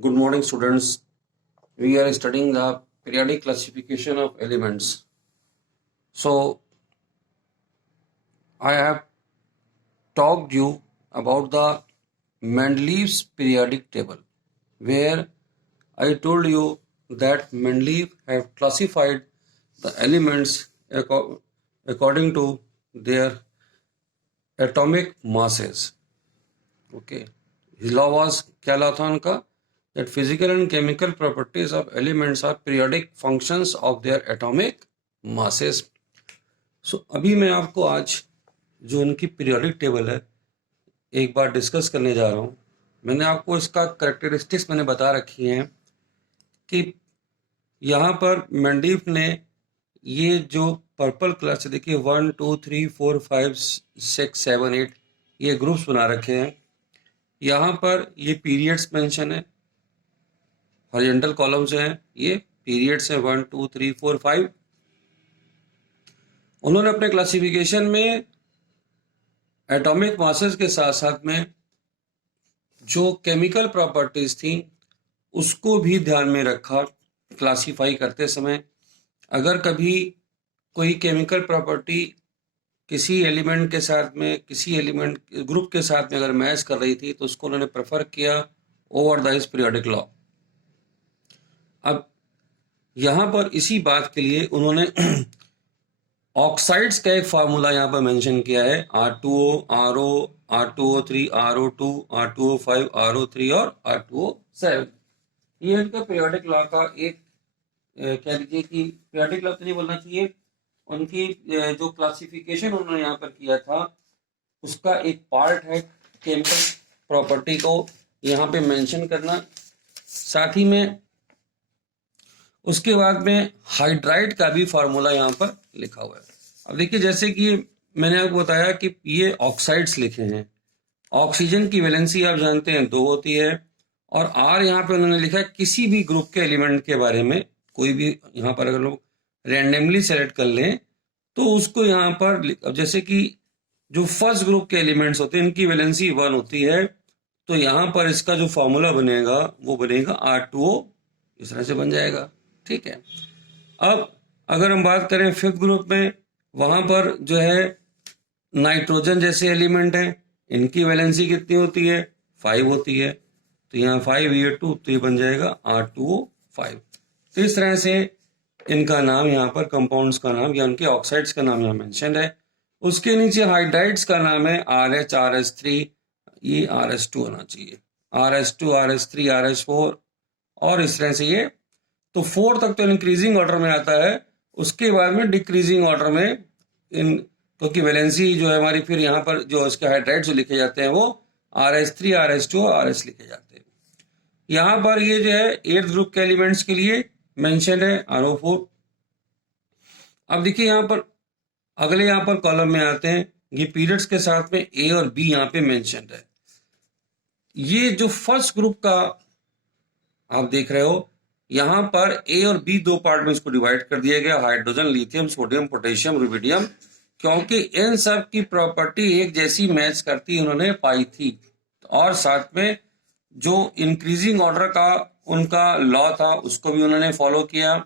Good morning, students. We are studying the periodic classification of elements. So, I have talked you about the Mendeleev's periodic table, where I told you that Mendeleev have classified the elements according to their atomic masses. Okay. His law was क्या law था उनका? That physical and chemical properties of elements are periodic functions of their atomic masses. So अभी मैं आपको आज जो उनकी periodic table है एक बार डिस्कस करने जा रहा हूँ. मैंने आपको इसका करेक्टरिस्टिक्स मैंने बता रखी हैं कि यहाँ पर मेंडलीव ने ये जो पर्पल क्लास देखिए 1 2 3 4 5 6 7 8 ये ग्रुप्स बना रखे हैं. यहाँ पर ये पीरियड्स मेंशन है, हॉरिजॉन्टल कॉलम्स हैं, ये पीरियड्स हैं 1 2 3 4 5. उन्होंने अपने क्लासिफिकेशन में एटॉमिक मासेस के साथ साथ में जो केमिकल प्रॉपर्टीज थी उसको भी ध्यान में रखा क्लासिफाई करते समय. अगर कभी कोई केमिकल प्रॉपर्टी किसी एलिमेंट के साथ में किसी एलिमेंट ग्रुप के साथ में अगर मैच कर रही थी तो उसको उन्होंने प्रेफर किया ओवर द पीरियोडिक लॉ. अब यहाँ पर इसी बात के लिए उन्होंने ऑक्साइड्स का एक फार्मूला यहाँ पर मेंशन किया है, R2O, RO, R2O3, RO2, R2O5, RO3 और R2O7. ये इनका पीरियोडिक लॉ का एक कह लीजिए कि पीरियोडिक लॉ तो नहीं बोलना चाहिए, उनकी जो क्लासिफिकेशन उन्होंने यहाँ पर किया था उसका एक पार्ट है केमिकल प्रॉपर्टी को यहाँ पे मेंशन करना. साथ ही में उसके बाद में हाइड्राइड का भी फार्मूला यहाँ पर लिखा हुआ है. अब देखिए जैसे कि मैंने आपको बताया कि ये ऑक्साइड्स लिखे हैं. ऑक्सीजन की वैलेंसी आप जानते हैं 2 होती है और R यहाँ पे उन्होंने लिखा है किसी भी ग्रुप के एलिमेंट के बारे में कोई भी यहाँ पर अगर लोग रैंडमली सेलेक्ट कर लें तो उसको यहाँ पर अब जैसे कि जो फर्स्ट ग्रुप के एलिमेंट्स होते हैं इनकी वैलेंसी 1 होती है तो यहाँ पर इसका जो फॉर्मूला बनेगा वो बनेगा R2O, इस तरह से बन जाएगा. ठीक है. अब अगर हम बात करें फिफ्थ ग्रुप में, वहां पर जो है नाइट्रोजन जैसे एलिमेंट हैं, इनकी वैलेंसी कितनी होती है 5 होती है तो यहाँ 5 ये 2 तो ये बन जाएगा R2O5. तो इस तरह से इनका नाम यहाँ पर कंपाउंड्स का नाम या उनके ऑक्साइड्स का नाम यहाँ मेंशन है. उसके नीचे हाइड्राइड्स का नाम है RH, RS3, ये RS2 होना चाहिए, RS2, RS3, RS4 और इस तरह से ये. तो 4 तक तो इंक्रीजिंग ऑर्डर में आता है, उसके बाद में डिक्रीजिंग ऑर्डर में इन क्योंकि वैलेंसी जो है हमारी फिर यहाँ पर जो इसके हाइड्राइड जो लिखे जाते हैं वो RH3, RS2 और RS लिखे जाते हैं. यहाँ पर ये जो है 8th ग्रुप के एलिमेंट्स के लिए मेंशन है RO4. अब देखिए यहाँ पर अगले यहाँ पर कॉलम में आते हैं, ये पीरियड्स के साथ में A और B यहाँ पे मेंशन है. ये जो फर्स्ट ग्रुप का आप देख रहे हो यहाँ पर A और B 2 पार्ट में इसको डिवाइड कर दिया गया, hydrogen, lithium, sodium, potassium, rubidium, क्योंकि इन सब की प्रॉपर्टी एक जैसी मैच करती उन्होंने पाई थी. और साथ में जो इंक्रीजिंग ऑर्डर का उनका लॉ था उसको भी उन्होंने फॉलो किया.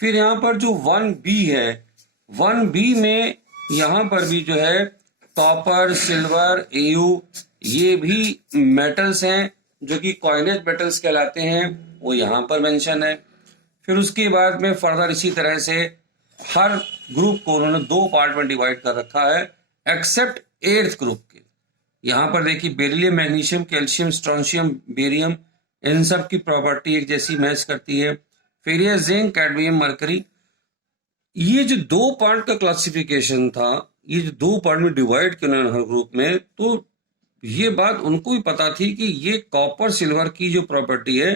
फिर यहाँ पर जो 1B है, 1B में यहाँ पर भी जो है कॉपर, सिल्वर, AU ये भी मेटल्स हैं जो कि कॉइनेज मेटल्स कहलाते हैं, वो यहाँ पर मेंशन है. फिर उसके बाद में फर्दर इसी तरह से हर ग्रुप को उन्होंने 2 पार्ट में डिवाइड कर रखा है एक्सेप्ट 8th ग्रुप के. यहाँ पर देखिए beryllium, magnesium, calcium, strontium, barium, इन सब की प्रॉपर्टी एक जैसी मैच करती है. फिर ये जिंक, कैडमियम, मरकरी. ये जो 2 पार्ट का क्लासिफिकेशन था, ये जो 2 पार्ट में डिवाइड किया उन्होंने हर ग्रुप में, तो ये बात उनको भी पता थी कि ये कॉपर सिल्वर की जो प्रॉपर्टी है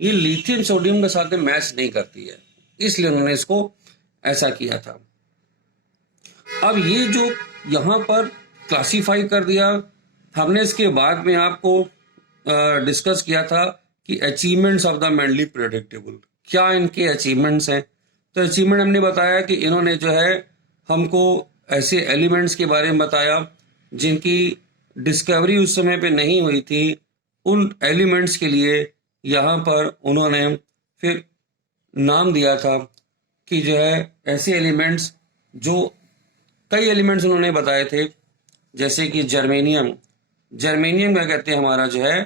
ये लिथियम सोडियम के साथ में मैच नहीं करती है, इसलिए उन्होंने इसको ऐसा किया था. अब ये जो यहाँ पर क्लासिफाई कर दिया हमने, इसके बाद में आपको डिस्कस किया था कि achievements of the Mendeleev periodic table, क्या इनके अचीवमेंट्स हैं. तो अचीवमेंट हमने बताया कि इन्होंने जो है हमको ऐसे एलिमेंट्स के बारे में बताया जिनकी डिस्कवरी उस समय पे नहीं हुई थी. उन एलिमेंट्स के लिए यहाँ पर उन्होंने फिर नाम दिया था कि जो है ऐसे एलिमेंट्स, जो कई एलिमेंट्स उन्होंने बताए थे, जैसे कि जर्मेनियम। जर्मेनियम क्या कहते हैं हमारा जो है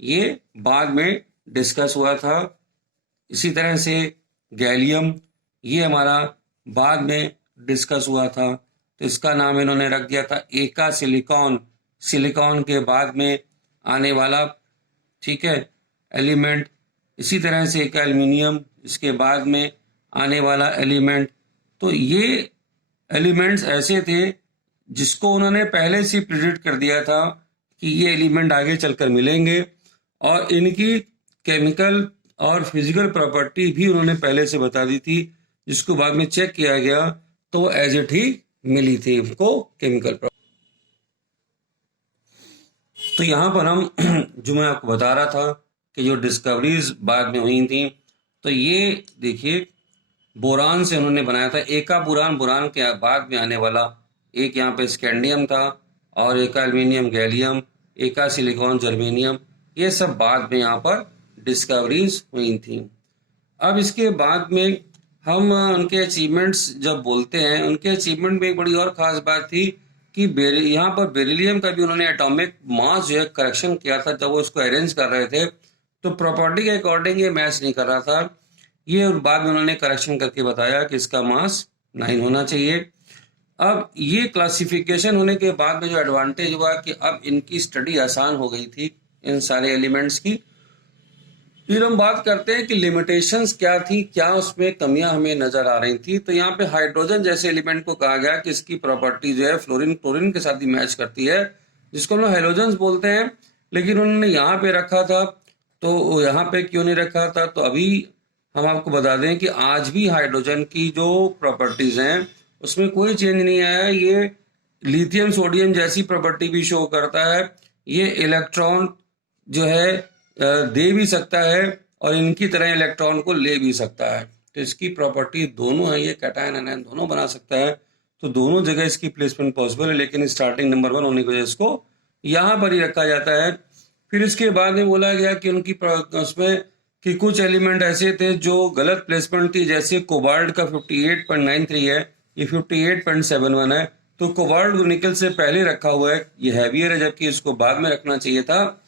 ये बाद में डिस्कस हुआ था। इसी तरह से गैलियम, ये हमारा बाद में डिस्कस हुआ था, तो इसका नाम इन्होंने रख दिया था एका सिलिकॉन। सिलिकॉन के बाद में आने वाला, ठीक है, एलिमेंट। इसी तरह से एका एल्यूमिनियम, इसके बाद में आने वाला एलिमेंट। तो ये एलिमेंट्स ऐसे थे जिसको उन्होंने पहले से प्रिडिक्ट कर दिया था कि ये एलिमेंट आगे चलकर मिलेंगे, और इनकी केमिकल और फिजिकल प्रॉपर्टी भी उन्होंने पहले से बता दी थी, जिसको बाद में चेक किया गया तो वो एज इट ही मिली थी उनको केमिकल प्रॉपर्टी। तो यहाँ पर हम जो मैं आपको बता रहा था कि जो डिस्कवरीज बाद में हुई थी, तो ये देखिए बोरान से उन्होंने बनाया था। एका बोरान, बोरान के बाद में आने वाला एक यहाँ पे स्कैंडियम था, और एका एल्यूमिनियम गैलियम, एका सिलिकॉन जर्मेनियम, ये सब बाद में यहाँ पर डिस्कवरीज हुई थी। अब इसके बाद में हम उनके अचीवमेंट्स जब बोलते हैं, उनके अचीवमेंट में एक बड़ी और ख़ास बात थी कि यहाँ पर बेरिलियम का भी उन्होंने एटॉमिक मास जो है करेक्शन किया था। जब वो उसको अरेंज कर रहे थे तो प्रॉपर्टी के अकॉर्डिंग ये मैच नहीं कर रहा था। ये बाद में उन्होंने करेक्शन करके बताया कि इसका मास 9 होना चाहिए। अब ये क्लासिफिकेशन होने के बाद में जो एडवांटेज हुआ कि अब इनकी स्टडी आसान हो गई थी इन सारे एलिमेंट्स की। फिर हम बात करते हैं कि लिमिटेशंस क्या थी, क्या उसमें कमियां हमें नजर आ रही थी। तो यहाँ पे हाइड्रोजन जैसे एलिमेंट को कहा गया कि इसकी प्रॉपर्टी जो है फ्लोरीन क्लोरीन के साथ ही मैच करती है, जिसको हम लोग हेलोजेंस बोलते हैं। लेकिन उन्होंने यहाँ पे रखा था, तो यहाँ पे क्यों नहीं रखा था? तो अभी हम आपको बता दें कि आज भी हाइड्रोजन की जो प्रॉपर्टीज हैं उसमें कोई चेंज नहीं आया है। ये लिथियम सोडियम जैसी प्रॉपर्टी भी शो करता है। ये इलेक्ट्रॉन जो है दे भी सकता है और इनकी तरह इलेक्ट्रॉन को ले भी सकता है। तो इसकी प्रॉपर्टी दोनों है, ये कैटायन एनायन दोनों बना सकता है। तो दोनों जगह इसकी प्लेसमेंट पॉसिबल है, लेकिन स्टार्टिंग नंबर 1 होने की वजह से इसको यहाँ पर ही रखा जाता है। फिर इसके बाद में बोला गया कि उनकी उसमें कि कुछ एलिमेंट ऐसे थे जो गलत प्लेसमेंट थी, जैसे कोबाल्ट का 58.93 है, ये 58.71 है। तो कोबाल्ट को निकल से पहले रखा हुआ है, ये हैवियर है, जबकि इसको बाद में रखना चाहिए था।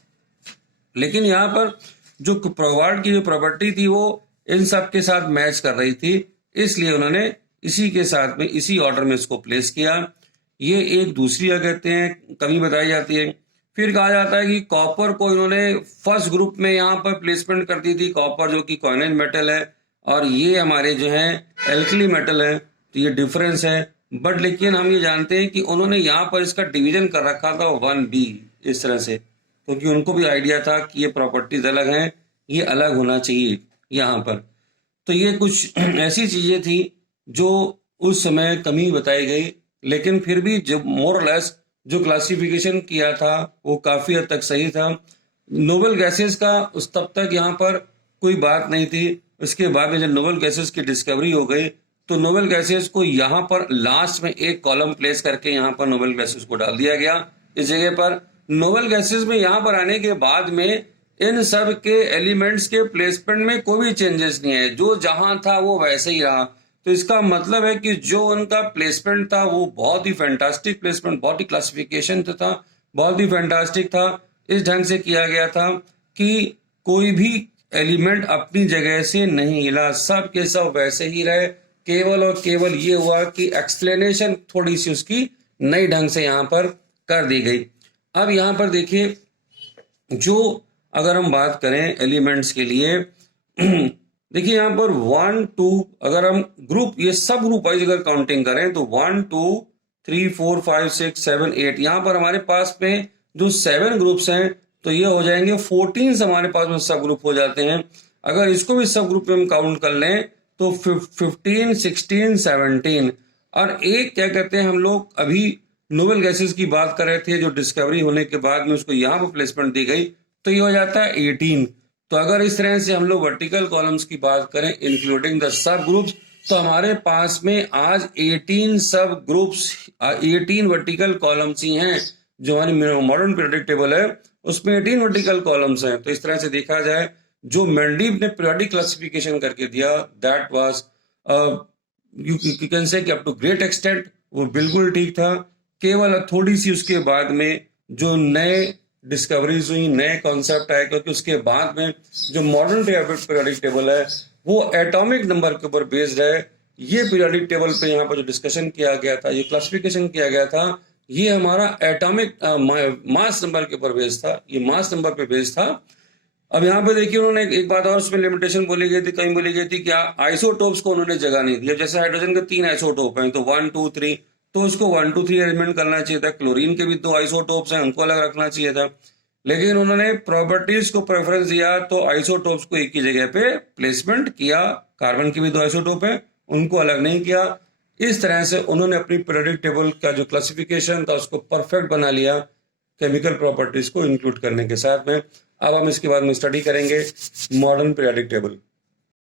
लेकिन यहाँ पर जो कोबाल्ट की जो प्रॉपर्टी थी वो इन सब के साथ मैच कर रही थी, इसलिए उन्होंने इसी के साथ में इसी ऑर्डर में इसको प्लेस किया। ये एक दूसरी क्या कहते हैं कमी बताई जाती है। फिर कहा जाता है कि कॉपर को इन्होंने फर्स्ट ग्रुप में यहाँ पर प्लेसमेंट कर दी थी, कॉपर जो कि कॉइनेज मेटल है, और ये हमारे जो है एल्कली मेटल है। तो ये डिफरेंस है। बट लेकिन हम ये जानते हैं कि उन्होंने यहाँ पर इसका डिवीजन कर रखा था 1B इस तरह से, क्योंकि उनको भी आइडिया था कि ये प्रॉपर्टीज अलग हैं, ये अलग होना चाहिए यहाँ पर। तो ये कुछ ऐसी चीजें थी जो उस समय कमी बताई गई, लेकिन फिर भी जब मोर लेस जो क्लासिफिकेशन किया था वो काफी हद तक सही था। नोबल गैसेस का उस तब तक यहाँ पर कोई बात नहीं थी। उसके बाद में जब नोबल गैसेस की डिस्कवरी हो गई तो नोबल गैसेस को यहाँ पर लास्ट में एक कॉलम प्लेस करके यहाँ पर नोबल गैसेस को डाल दिया गया इस जगह पर। नोबल गैसेस में यहाँ पर आने के बाद में इन सब के एलिमेंट्स के प्लेसमेंट में कोई भी चेंजेस नहीं है, जो जहां था वो वैसे ही रहा। तो इसका मतलब है कि जो उनका प्लेसमेंट था वो बहुत ही फैंटास्टिक प्लेसमेंट, बहुत ही क्लासिफिकेशन था, बहुत ही फैंटास्टिक था। इस ढंग से किया गया था कि कोई भी एलिमेंट अपनी जगह से नहीं हिला, सब के सब वैसे ही रहे। केवल और केवल ये हुआ कि एक्सप्लेनेशन थोड़ी सी उसकी नई ढंग से यहाँ पर कर दी गई। अब यहाँ पर देखिए, जो अगर हम बात करें एलिमेंट्स के लिए, देखिए यहाँ पर 1 2 अगर हम ग्रुप, ये सब ग्रुप वाइज अगर काउंटिंग करें तो 1 2 3 4 5 6 7 8, यहाँ पर हमारे पास में जो 7 ग्रुप्स हैं तो ये हो जाएंगे 14 हमारे पास में सब ग्रुप हो जाते हैं। अगर इसको भी सब ग्रुप में हम काउंट कर लें तो 15 16 17। और एक क्या कहते हैं, हम लोग अभी नोबल गैसेस की बात कर रहे थे, जो डिस्कवरी होने के बाद में उसको यहाँ पर प्लेसमेंट दी गई, तो ये हो जाता है 18। तो अगर इस तरह से हम लोग वर्टिकल कॉलम्स की बात करें इंक्लूडिंग द सब ग्रुप्स, तो हमारे पास में आज 18 सब ग्रुप्स, 18 वर्टिकल कॉलम्स ही हैं। जो हमारी मॉडर्न पीरियोडिक टेबल है उसमें 18 वर्टिकल कॉलम्स हैं। तो इस तरह से देखा जाए जो मेंडलीव ने पीरियोडिक क्लासिफिकेशन करके दिया, that was you can say कि अप टू ग्रेट एक्सटेंट वो बिल्कुल ठीक था। केवल थोड़ी सी उसके बाद में जो नए डिस्कवरीज हुई, नए कॉन्सेप्ट आए, क्योंकि उसके बाद में जो मॉडर्न पीरियोडिक टेबल है वो एटॉमिक नंबर के ऊपर बेस्ड है। ये पीरियोडिक टेबल पे यहाँ पर जो डिस्कशन किया गया था, ये क्लासिफिकेशन किया गया था, ये हमारा एटॉमिक मास नंबर के ऊपर बेस्ड था, ये मास नंबर पे बेस्ड था। अब यहाँ पे देखिए उन्होंने एक बात और उसमें लिमिटेशन बोली गई थी, कहीं बोली गई थी क्या आइसोटोप्स को उन्होंने जगह नहीं दी। जैसे हाइड्रोजन के 3 आइसोटोप हैं, तो 1 2 3, तो उसको 1 2 3 अरेंजमेंट करना चाहिए था। क्लोरीन के भी 2 आइसोटोप्स हैं, उनको अलग रखना चाहिए था, लेकिन उन्होंने प्रॉपर्टीज को प्रेफरेंस दिया, तो आइसोटोप्स को एक ही जगह पे प्लेसमेंट किया। कार्बन के भी 2 आइसोटोप है, उनको अलग नहीं किया। इस तरह से उन्होंने अपनी पीरियोडिक टेबल का जो क्लासिफिकेशन था उसको परफेक्ट बना लिया, केमिकल प्रॉपर्टीज को इंक्लूड करने के साथ में। अब हम इसके बाद में स्टडी करेंगे मॉडर्न पीरियोडिक टेबल।